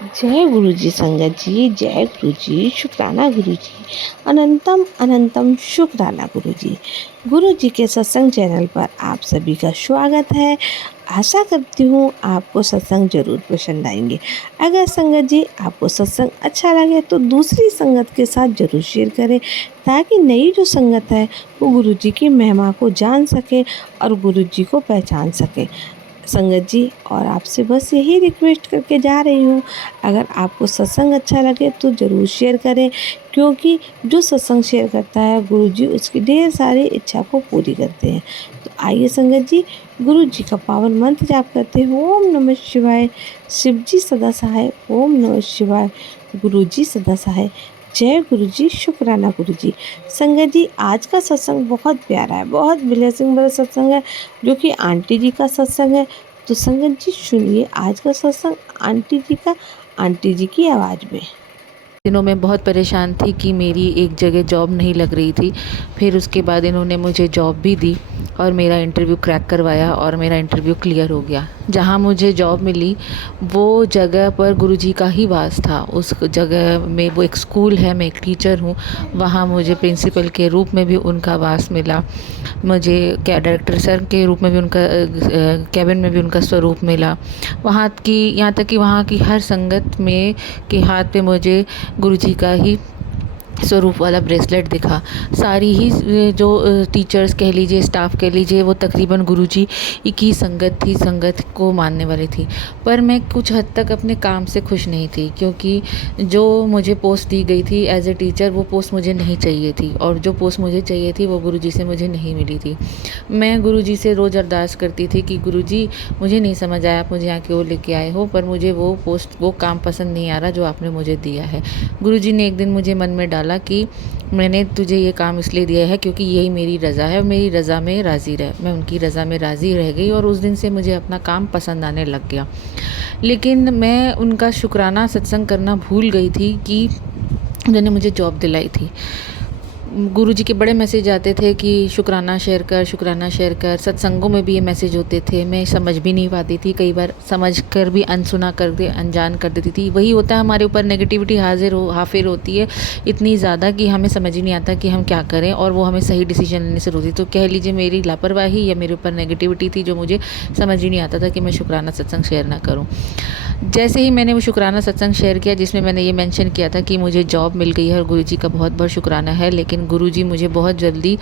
जय गुरु जी संगत जी, जय गुरु जी, शुक्राना गुरु जी, अनंतम अनंतम शुक्राना गुरु जी। गुरु जी के सत्संग चैनल पर आप सभी का स्वागत है। आशा करती हूँ आपको सत्संग जरूर पसंद आएंगे। अगर संगत जी आपको सत्संग अच्छा लगे तो दूसरी संगत के साथ जरूर शेयर करें, ताकि नई जो संगत है वो गुरु जी की महिमा को जान सके और गुरु जी को पहचान सके। संगत जी और आपसे बस यही रिक्वेस्ट करके जा रही हूँ, अगर आपको सत्संग अच्छा लगे तो ज़रूर शेयर करें, क्योंकि जो सत्संग शेयर करता है गुरु जी उसकी ढेर सारी इच्छा को पूरी करते हैं। तो आइए संगत जी गुरु जी का पावन मंत्र जाप करते हैं। ओम नमः शिवाय। शिव जी सदा सहाय। ओम नमः शिवाय। गुरु जी सदा सहाय। जय गुरु जी, शुक्राना गुरु जी। संगत जी आज का सत्संग बहुत प्यारा है, बहुत ब्लेसिंग वाला सत्संग है, जो कि आंटी जी का सत्संग है। तो संगत जी सुनिए आज का सत्संग आंटी जी की आवाज़ में। दिनों में बहुत परेशान थी कि मेरी एक जगह जॉब नहीं लग रही थी। फिर उसके बाद इन्होंने मुझे जॉब भी दी और मेरा इंटरव्यू क्रैक करवाया और मेरा इंटरव्यू क्लियर हो गया। जहाँ मुझे जॉब मिली वो जगह पर गुरुजी का ही वास था। उस जगह में वो एक स्कूल है, मैं एक टीचर हूँ, वहाँ मुझे प्रिंसिपल के रूप में भी उनका वास मिला। मुझे क्या डायरेक्टर सर के रूप में भी उनका कैबिन में भी उनका स्वरूप मिला। वहाँ की यहाँ तक कि वहाँ की हर संगत में के हाथ पे मुझे गुरुजी का ही स्वरूप वाला ब्रेसलेट दिखा। सारी ही जो टीचर्स कह लीजिए, स्टाफ कह लीजिए, वो तकरीबन गुरुजी की संगत थी, संगत को मानने वाली थी। पर मैं कुछ हद तक अपने काम से खुश नहीं थी, क्योंकि जो मुझे पोस्ट दी गई थी एज ए टीचर वो पोस्ट मुझे नहीं चाहिए थी, और जो पोस्ट मुझे चाहिए थी वो गुरुजी से मुझे नहीं मिली थी। मैं गुरुजी से रोज़ अरदास करती थी कि गुरुजी मुझे नहीं समझ आया आप मुझे यहाँ क्यों लेके आए हो, पर मुझे वो पोस्ट वो काम पसंद नहीं आ रहा जो आपने मुझे दिया है। गुरुजी ने एक दिन मुझे मन में डाला कि मैंने तुझे ये काम इसलिए दिया है क्योंकि यही मेरी रज़ा है, मेरी रज़ा में राज़ी रह। मैं उनकी रज़ा में राज़ी रह गई और उस दिन से मुझे अपना काम पसंद आने लग गया। लेकिन मैं उनका शुक्राना सत्संग करना भूल गई थी कि उन्होंने मुझे जॉब दिलाई थी। गुरुजी के बड़े मैसेज आते थे कि शुक्राना शेयर कर, शुक्राना शेयर कर। सत्संगों में भी ये मैसेज होते थे, मैं समझ भी नहीं पाती थी, कई बार समझ कर भी अनसुना कर दे अनजान कर देती थी। वही होता है, हमारे ऊपर नेगेटिविटी हाफिर होती है इतनी ज़्यादा कि हमें समझ ही नहीं आता कि हम क्या करें, और वो हमें सही डिसीजन लेने से रोकती। तो कह लीजिए मेरी लापरवाही या मेरे ऊपर नेगेटिविटी थी जो मुझे समझ ही नहीं आता था कि मैं शुक्राना सत्संग शेयर ना करूँ। जैसे ही मैंने वो शुक्राना सत्संग शेयर किया जिसमें मैंने ये मेंशन किया था कि मुझे जॉब मिल गई है और गुरुजी का बहुत बहुत शुक्राना है, लेकिन गुरुजी मुझे बहुत जल्दी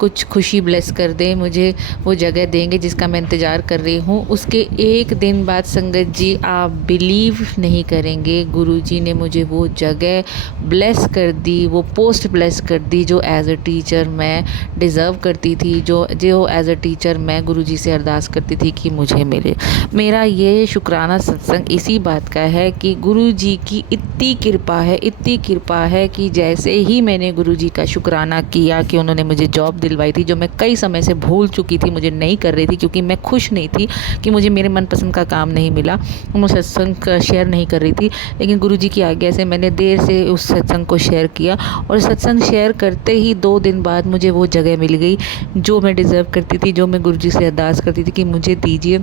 कुछ खुशी ब्लेस कर दे, मुझे वो जगह देंगे जिसका मैं इंतज़ार कर रही हूँ। उसके एक दिन बाद संगत जी आप बिलीव नहीं करेंगे, गुरुजी ने मुझे वो जगह ब्लेस कर दी, वो पोस्ट ब्लेस कर दी जो एज अ टीचर मैं डिज़र्व करती थी, जो जो एज अ टीचर मैं गुरुजी से अरदास करती थी कि मुझे मिले। मेरा ये शुक्राना सत्संग इसी बात का है कि गुरुजी की इतनी कृपा है, इतनी कृपा है कि जैसे ही मैंने गुरुजी का शुक्राना किया कि उन्होंने मुझे जॉब दिलवाई थी, जो मैं कई समय से भूल चुकी थी, मुझे नहीं कर रही थी क्योंकि मैं खुश नहीं थी कि मुझे मेरे मनपसंद का काम नहीं मिला, मैं सत्संग शेयर नहीं कर रही थी। लेकिन गुरुजी की आज्ञा से मैंने देर से उस सत्संग को शेयर किया, और सत्संग शेयर करते ही 2 दिन बाद मुझे वो जगह मिल गई जो मैं डिज़र्व करती थी, जो मैं गुरुजी से अरदास करती थी कि मुझे दीजिए,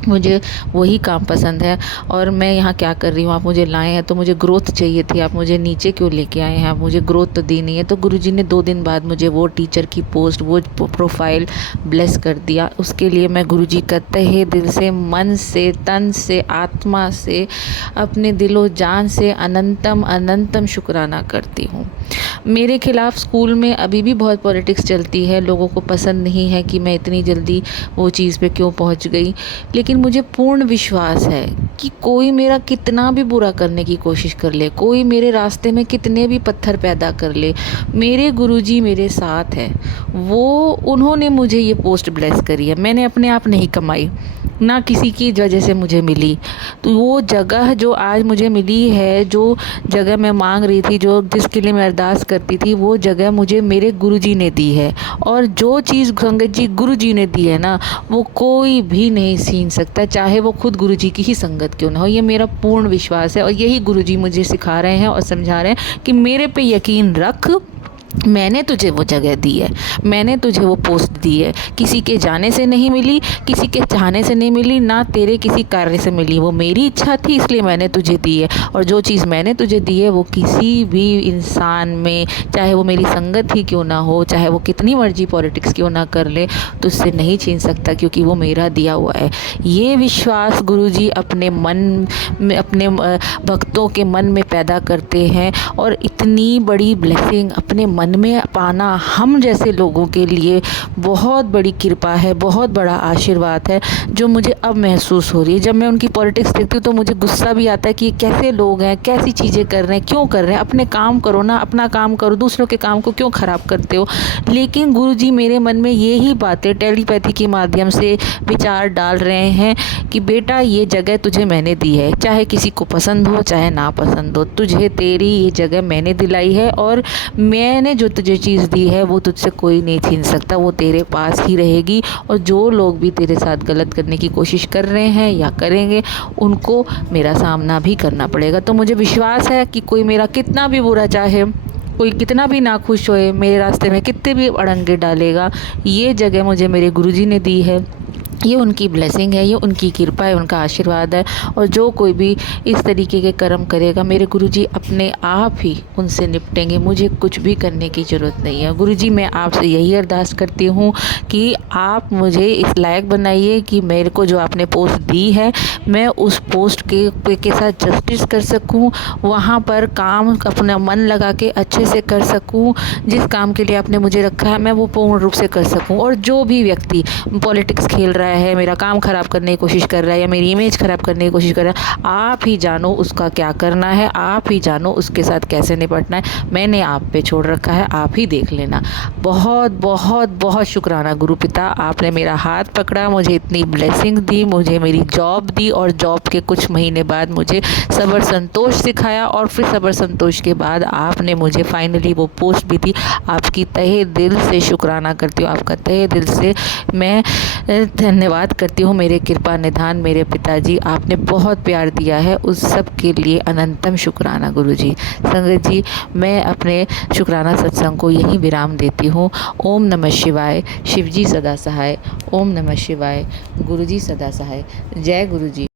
मुझे वही काम पसंद है और मैं यहाँ क्या कर रही हूँ, आप मुझे लाए हैं तो मुझे ग्रोथ चाहिए थी, आप मुझे नीचे क्यों लेके आए हैं, आप मुझे ग्रोथ तो दी नहीं है। तो गुरुजी ने 2 दिन बाद मुझे वो टीचर की पोस्ट, वो प्रोफाइल ब्लेस कर दिया। उसके लिए मैं गुरुजी का तहे दिल से, मन से, तन से, आत्मा से, अपने दिलो जान से अनंतम अनंतम शुक्राना करती हूँ। मेरे खिलाफ स्कूल में अभी भी बहुत पॉलिटिक्स चलती है, लोगों को पसंद नहीं है कि मैं इतनी जल्दी वो चीज़ पे क्यों पहुँच गई, लेकिन मुझे पूर्ण विश्वास है कि कोई मेरा कितना भी बुरा करने की कोशिश कर ले, कोई मेरे रास्ते में कितने भी पत्थर पैदा कर ले, मेरे गुरुजी मेरे साथ है। वो उन्होंने मुझे ये पोस्ट ब्लेस करी है, मैंने अपने आप नहीं कमाई, ना किसी की वजह से मुझे मिली। तो वो जगह जो आज मुझे मिली है, जो जगह मैं मांग रही थी, जो जिसके लिए मैं अरदास करती थी, वो जगह मुझे मेरे गुरुजी ने दी है। और जो चीज़ संगत जी गुरुजी ने दी है ना, वो कोई भी नहीं छीन सकता, चाहे वो खुद गुरुजी की ही संगत क्यों ना हो। ये मेरा पूर्ण विश्वास है और यही गुरुजी मुझे सिखा रहे हैं और समझा रहे हैं कि मेरे पे यकीन रख, मैंने तुझे वो जगह दी है, मैंने तुझे वो पोस्ट दी है, किसी के जाने से नहीं मिली, किसी के चाहने से नहीं मिली, ना तेरे किसी कार्य से मिली, वो मेरी इच्छा थी इसलिए मैंने तुझे दी है। और जो चीज़ मैंने तुझे दी है वो किसी भी इंसान में, चाहे वो मेरी संगत ही क्यों ना हो, चाहे वो कितनी मर्जी पॉलिटिक्स क्यों ना कर ले, तुझसे नहीं छीन सकता, क्योंकि वो मेरा दिया हुआ है। ये विश्वास गुरुजी अपने मन में, अपने भक्तों के मन में पैदा करते हैं, और इतनी बड़ी ब्लेसिंग अपने मन में पाना हम जैसे लोगों के लिए बहुत बड़ी कृपा है, बहुत बड़ा आशीर्वाद है, जो मुझे अब महसूस हो रही है। जब मैं उनकी पॉलिटिक्स देखती हूँ तो मुझे गुस्सा भी आता है कि ये कैसे लोग हैं, कैसी चीज़ें कर रहे हैं, क्यों कर रहे हैं। अपने काम करो ना, अपना काम करो, दूसरों के काम को क्यों ख़राब करते हो। लेकिन गुरुजी मेरे मन में ये ही बातें टेलीपैथी के माध्यम से विचार डाल रहे हैं कि बेटा ये जगह तुझे मैंने दी है, चाहे किसी को पसंद हो चाहे ना पसंद हो, तुझे तेरी ये जगह मैंने दिलाई है, और मैंने जो तुझे चीज़ दी है वो तुझसे कोई नहीं छीन सकता, वो तेरे पास ही रहेगी। और जो लोग भी तेरे साथ गलत करने की कोशिश कर रहे हैं या करेंगे, उनको मेरा सामना भी करना पड़ेगा। तो मुझे विश्वास है कि कोई मेरा कितना भी बुरा चाहे, कोई कितना भी नाखुश होए, मेरे रास्ते में कितने भी अड़ंगे डालेगा, ये जगह मुझे मेरे गुरुजी ने दी है। ये उनकी ब्लेसिंग है, ये उनकी कृपा है, उनका आशीर्वाद है। और जो कोई भी इस तरीके के कर्म करेगा, मेरे गुरुजी अपने आप ही उनसे निपटेंगे, मुझे कुछ भी करने की ज़रूरत नहीं है। गुरुजी मैं आपसे यही अरदास करती हूँ कि आप मुझे इस लायक बनाइए कि मेरे को जो आपने पोस्ट दी है, मैं उस पोस्ट के साथ जस्टिस कर सकूँ, वहाँ पर काम अपना मन लगा के अच्छे से कर सकूँ, जिस काम के लिए आपने मुझे रखा है मैं वो पूर्ण रूप से कर सकूँ। और जो भी व्यक्ति पॉलिटिक्स खेल रहा है, मेरा काम ख़राब करने की कोशिश कर रहा है या मेरी इमेज ख़राब करने की कोशिश कर रहा है, आप ही जानो उसका क्या करना है, आप ही जानो उसके साथ कैसे निपटना है। मैंने आप पे छोड़ रखा है, आप ही देख लेना। बहुत बहुत बहुत शुक्राना गुरु पिता, आपने मेरा हाथ पकड़ा, मुझे इतनी ब्लेसिंग दी, मुझे मेरी जॉब दी, और जॉब के कुछ महीने बाद मुझे सब्र संतोष सिखाया, और फिर सब्र संतोष के बाद आपने मुझे फाइनली वो पोस्ट भी दी। आपकी तहे दिल से शुक्राना करती हूँ, आपका तहे दिल से मैं धन्यवाद करती हूँ। मेरे कृपा निधान मेरे पिताजी, आपने बहुत प्यार दिया है, उस सब के लिए अनंतम शुक्राना गुरुजी। संगत जी, मैं अपने शुक्राना सत्संग को यहीं विराम देती हूँ। ओम नमः शिवाय, शिवजी सदा सहाय। ओम नमः शिवाय, गुरुजी सदा सहाय। जय गुरुजी।